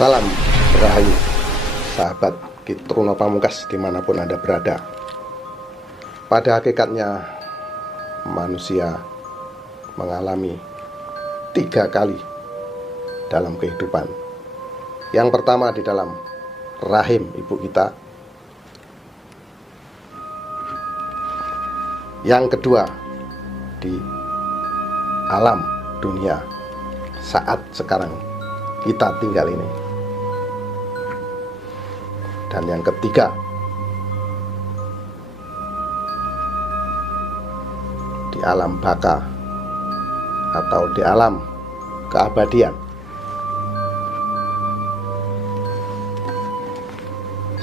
Salam Rahayu, sahabat Kitruno Pamungkas dimanapun Anda berada. Pada hakikatnya manusia mengalami 3 kali dalam kehidupan. Yang pertama di dalam rahim ibu kita, yang kedua di alam dunia saat sekarang kita tinggal ini, dan yang ketiga di alam baka atau di alam keabadian.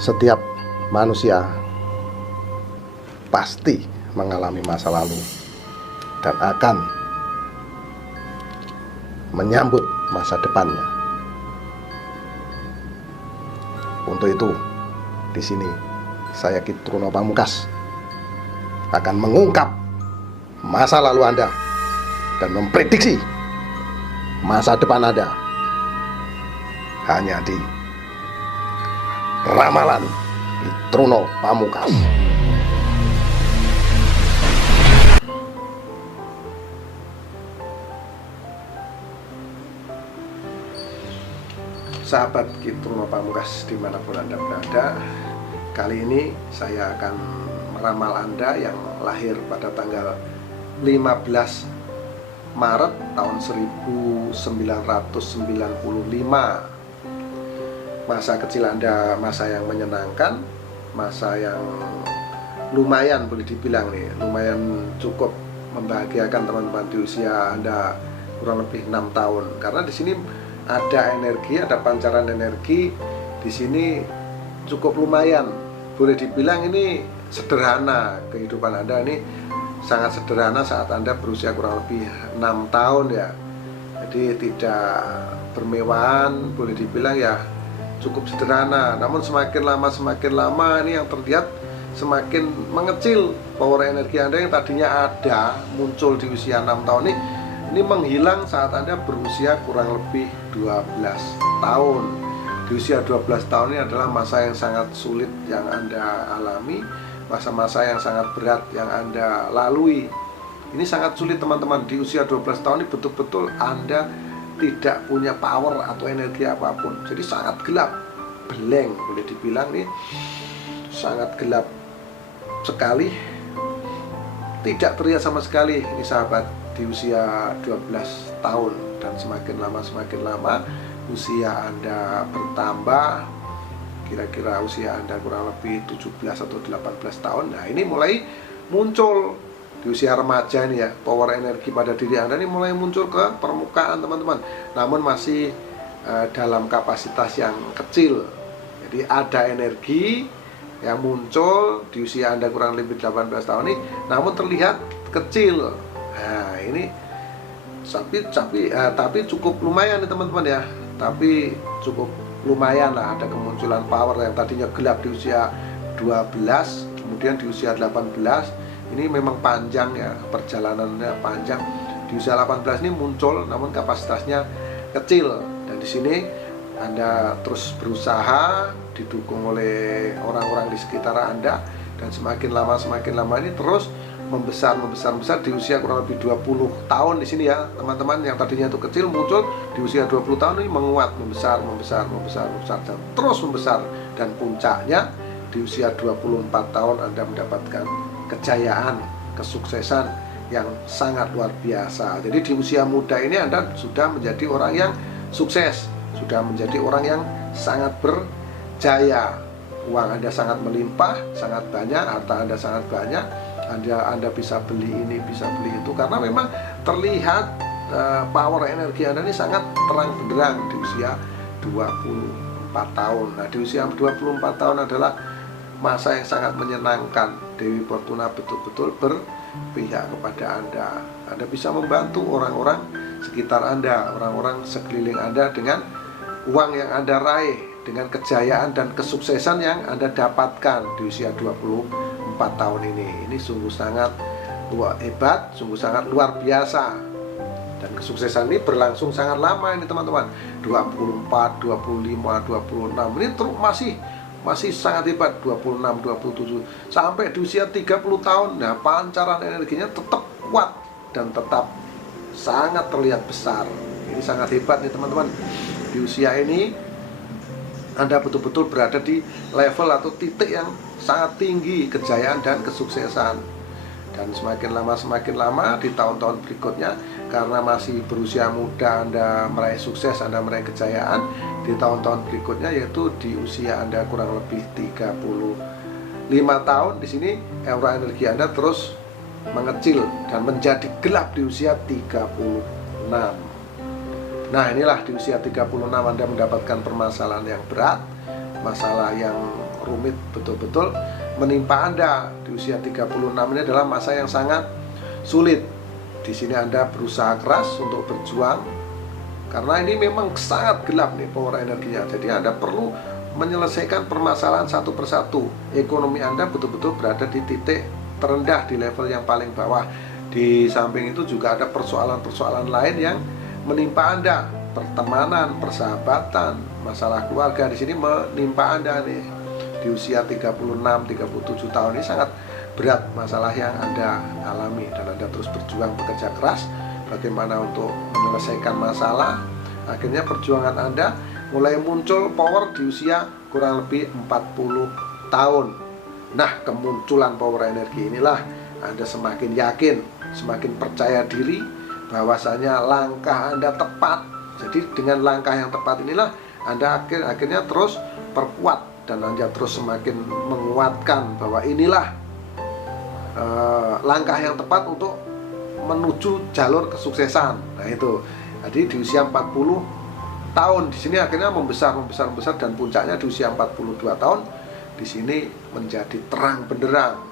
Setiap manusia pasti mengalami masa lalu dan akan menyambut masa depannya. Untuk itu, di sini saya Kitruno Pamungkas akan mengungkap masa lalu Anda dan memprediksi masa depan Anda hanya di Ramalan Kitruno Pamungkas. Sahabat Kitruno Pamungkas dimanapun Anda berada, kali ini saya akan meramal Anda yang lahir pada tanggal 15 Maret tahun 1995. Masa kecil Anda masa yang menyenangkan, masa yang lumayan boleh dibilang nih, lumayan cukup membahagiakan teman-teman di usia Anda kurang lebih 6 tahun. Karena di sini ada energi, ada pancaran energi di sini cukup lumayan. Boleh dibilang ini sederhana, kehidupan Anda ini sangat sederhana saat Anda berusia kurang lebih 6 tahun ya. Jadi tidak bermewahan, boleh dibilang ya cukup sederhana. Namun semakin lama ini yang terlihat semakin mengecil. Power energi Anda yang tadinya ada muncul di usia 6 tahun ini menghilang saat Anda berusia kurang lebih 12 tahun. Di usia 12 tahun ini adalah masa yang sangat sulit yang Anda alami, masa-masa yang sangat berat yang Anda lalui. Ini sangat sulit teman-teman. Di usia 12 tahun ini betul-betul Anda tidak punya power atau energi apapun. Jadi sangat gelap, blank boleh dibilang nih, sangat gelap sekali, tidak terlihat sama sekali ini sahabat. Di usia 12 tahun dan semakin lama usia Anda bertambah, kira-kira usia Anda kurang lebih 17 atau 18 tahun. Nah ini mulai muncul di usia remaja ini ya, power energi pada diri Anda ini mulai muncul ke permukaan teman-teman. Namun masih dalam kapasitas yang kecil. Jadi ada energi yang muncul di usia Anda kurang lebih 18 tahun ini, namun terlihat kecil. Nah ini tapi cukup lumayan nih teman-teman ya. Tapi cukup lumayan lah, ada kemunculan power yang tadinya gelap di usia 12, kemudian di usia 18 ini memang panjang ya, perjalanannya panjang. Di usia 18 ini muncul namun kapasitasnya kecil. Dan di sini Anda terus berusaha didukung oleh orang-orang di sekitar Anda, dan semakin lama ini terus membesar di usia kurang lebih 20 tahun di sini ya teman-teman. Yang tadinya itu kecil muncul di usia 20 tahun ini menguat, membesar dan terus membesar, dan puncaknya di usia 24 tahun Anda mendapatkan kejayaan, kesuksesan yang sangat luar biasa. Jadi di usia muda ini Anda sudah menjadi orang yang sukses, sudah menjadi orang yang sangat berjaya. Uang Anda sangat melimpah, sangat banyak, harta Anda sangat banyak. Anda bisa beli ini, bisa beli itu, karena memang terlihat power energi Anda ini sangat terang benderang di usia 24 tahun. Nah di usia 24 tahun adalah masa yang sangat menyenangkan. Dewi Fortuna betul-betul berpihak kepada Anda. Anda bisa membantu orang-orang sekitar Anda, orang-orang sekeliling Anda dengan uang yang Anda raih, dengan kejayaan dan kesuksesan yang Anda dapatkan di usia 24 tahun ini. Ini sungguh sangat hebat, sungguh sangat luar biasa. Dan Dan kesuksesan ini berlangsung sangat lama ini teman-teman, 24, 25, 26, ini terus masih sangat hebat, 26, 27, sampai di usia 30 tahun. Nah, pancaran energinya tetap kuat dan tetap sangat terlihat besar. Ini sangat hebat nih teman-teman. Di usia ini Anda betul-betul berada di level atau titik yang sangat tinggi kejayaan dan kesuksesan. Dan semakin lama di tahun-tahun berikutnya, karena masih berusia muda Anda meraih sukses, Anda meraih kejayaan. Di tahun-tahun berikutnya, yaitu di usia Anda kurang lebih 35 tahun, di sini aura energi Anda terus mengecil dan menjadi gelap di usia 36. Nah, inilah di usia 36 Anda mendapatkan permasalahan yang berat, masalah yang rumit betul-betul menimpa Anda. Di usia 36 ini adalah masa yang sangat sulit. Di sini Anda berusaha keras untuk berjuang, karena ini memang sangat gelap nih power energinya. Jadi Anda perlu menyelesaikan permasalahan satu persatu. Ekonomi Anda betul-betul berada di titik terendah, di level yang paling bawah. Di samping itu juga ada persoalan-persoalan lain yang menimpa Anda, pertemanan, persahabatan, masalah keluarga di sini menimpa Anda nih. Di usia 36, 37 tahun ini sangat berat masalah yang Anda alami, dan Anda terus berjuang, bekerja keras bagaimana untuk menyelesaikan masalah. Akhirnya perjuangan Anda mulai muncul power di usia kurang lebih 40 tahun. Nah, kemunculan power energi inilah Anda semakin yakin, semakin percaya diri bahwasanya langkah Anda tepat. Jadi dengan langkah yang tepat inilah Anda akhirnya terus perkuat, dan Anda terus semakin menguatkan bahwa inilah langkah yang tepat untuk menuju jalur kesuksesan. Nah itu, jadi di usia 40 tahun di sini akhirnya membesar dan puncaknya di usia 42 tahun di sini menjadi terang benderang.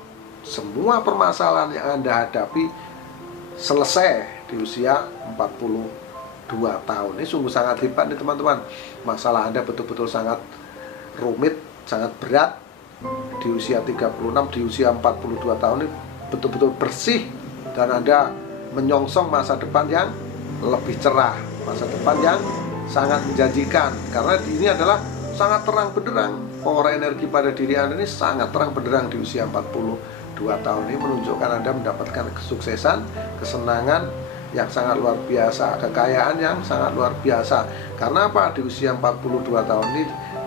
Semua permasalahan yang Anda hadapi selesai di usia 42 tahun. Ini sungguh sangat hebat nih teman-teman. Masalah Anda betul-betul sangat rumit, sangat berat. Di usia 36, di usia 42 tahun ini betul-betul bersih, dan Anda menyongsong masa depan yang lebih cerah, masa depan yang sangat menjanjikan, karena ini adalah sangat terang benderang. Power energi pada diri Anda ini sangat terang benderang di usia 42 tahun ini, menunjukkan Anda mendapatkan kesuksesan, kesenangan yang sangat luar biasa, kekayaan yang sangat luar biasa. Karena apa? Di usia 42 tahun ini,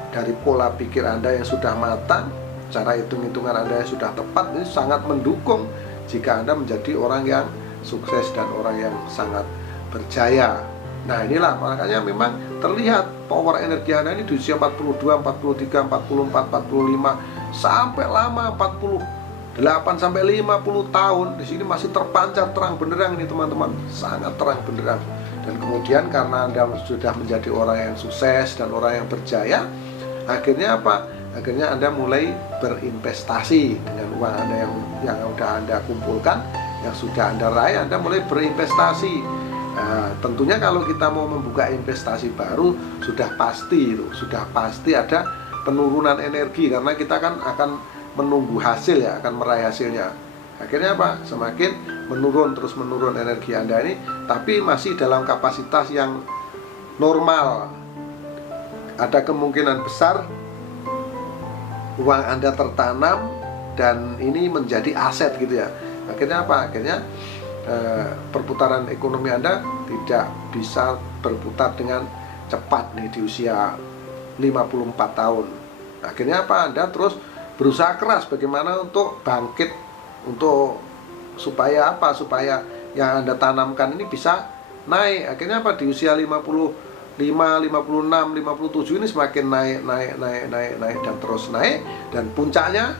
dari pola pikir Anda yang sudah matang, cara hitung-hitungan Anda yang sudah tepat, ini sangat mendukung jika Anda menjadi orang yang sukses dan orang yang sangat berjaya. Nah inilah makanya memang terlihat power energi Anda ini di usia 42, 43, 44, 45 sampai lama 48 sampai 50 tahun di sini masih terpancar terang benderang ini teman-teman, sangat terang benderang. Dan kemudian karena Anda sudah menjadi orang yang sukses dan orang yang berjaya, akhirnya apa? Akhirnya Anda mulai berinvestasi dengan uang Anda yang sudah Anda kumpulkan, yang sudah Anda raih. Anda mulai berinvestasi. Nah, tentunya kalau kita mau membuka investasi baru, sudah pasti ada penurunan energi, karena kita kan akan menunggu hasil ya, akan meraih hasilnya. Akhirnya apa? Semakin terus menurun energi Anda ini, tapi masih dalam kapasitas yang normal. Ada kemungkinan besar uang Anda tertanam dan ini menjadi aset gitu ya. Akhirnya apa? Akhirnya perputaran ekonomi Anda tidak bisa berputar dengan cepat nih di usia 54 tahun. Akhirnya apa? Anda terus berusaha keras bagaimana untuk bangkit, supaya yang Anda tanamkan ini bisa naik. Akhirnya apa? Di usia 55, 56, 57 ini semakin naik dan terus naik, dan puncaknya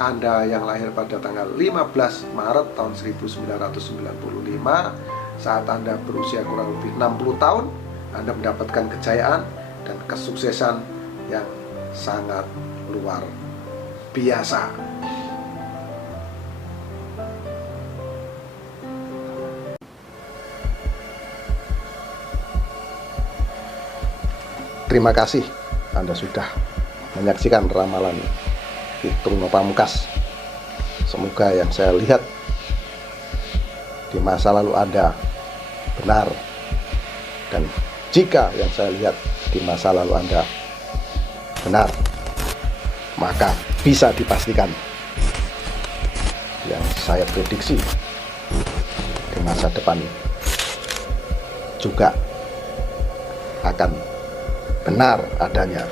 Anda yang lahir pada tanggal 15 Maret tahun 1995, saat Anda berusia kurang lebih 60 tahun, Anda mendapatkan kejayaan dan kesuksesan yang sangat luar biasa. Terima kasih Anda sudah menyaksikan ramalan Hitungno Pamungkas. Semoga yang saya lihat di masa lalu Anda benar. Dan jika yang saya lihat di masa lalu Anda benar, maka bisa dipastikan yang saya prediksi di masa depan juga akan benar adanya.